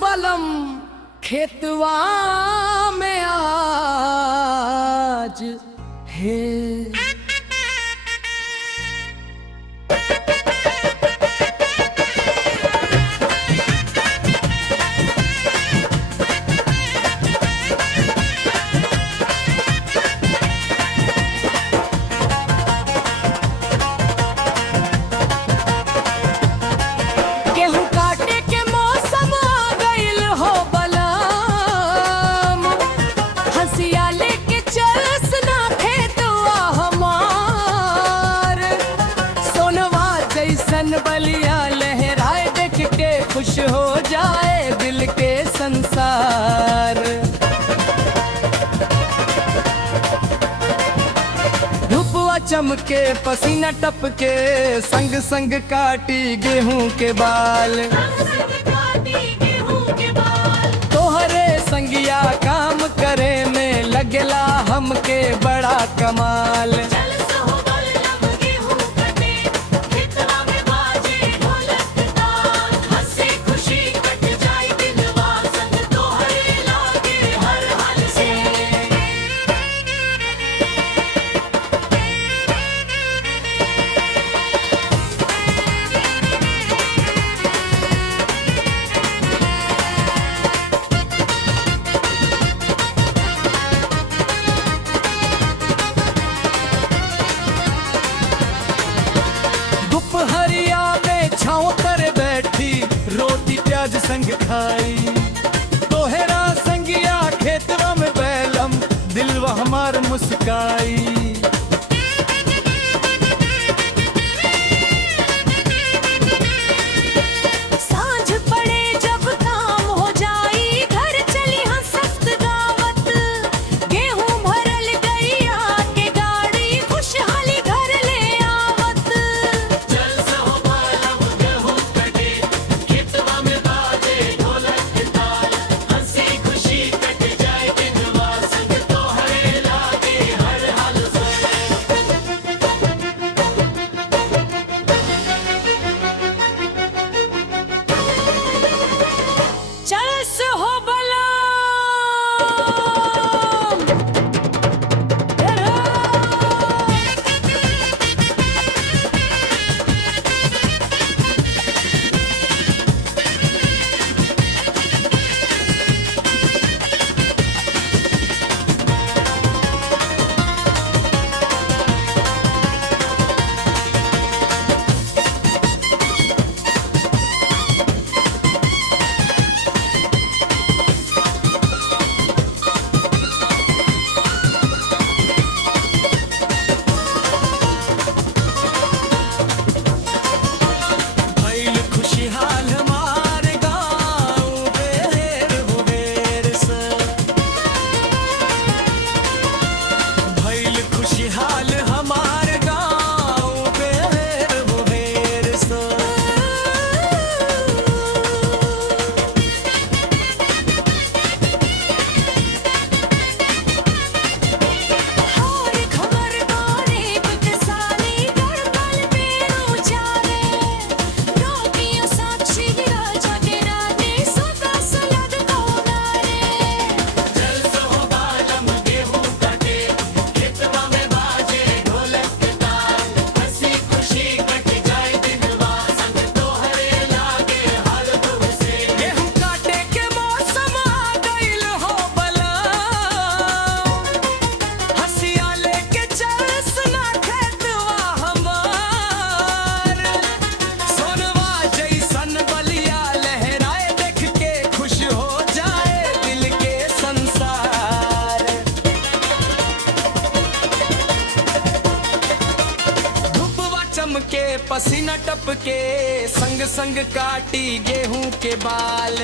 बलम खेतवा में आज है। बलिया लहराए देख के खुश हो जाए दिल के संसार। धूपवा चमके पसीना टपके संग संग काटी गेहूं के बाल। तोहरे संगिया काम करे में लगला हमके बड़ा कमाल। हरिया में छाँव कर बैठी रोटी प्याज संग खाई। तोहरा संगिया खेतवा में बैलम दिलवा हमार मुस्काई। सांझ पड़े जब काम हो जाई घर चली हाँ सख्त दावत। गेहूं भरल गैया के गाड़ी खुशहाली घर ले आवत। के पसीना टपके संग संग काटी गेहूं के बाल।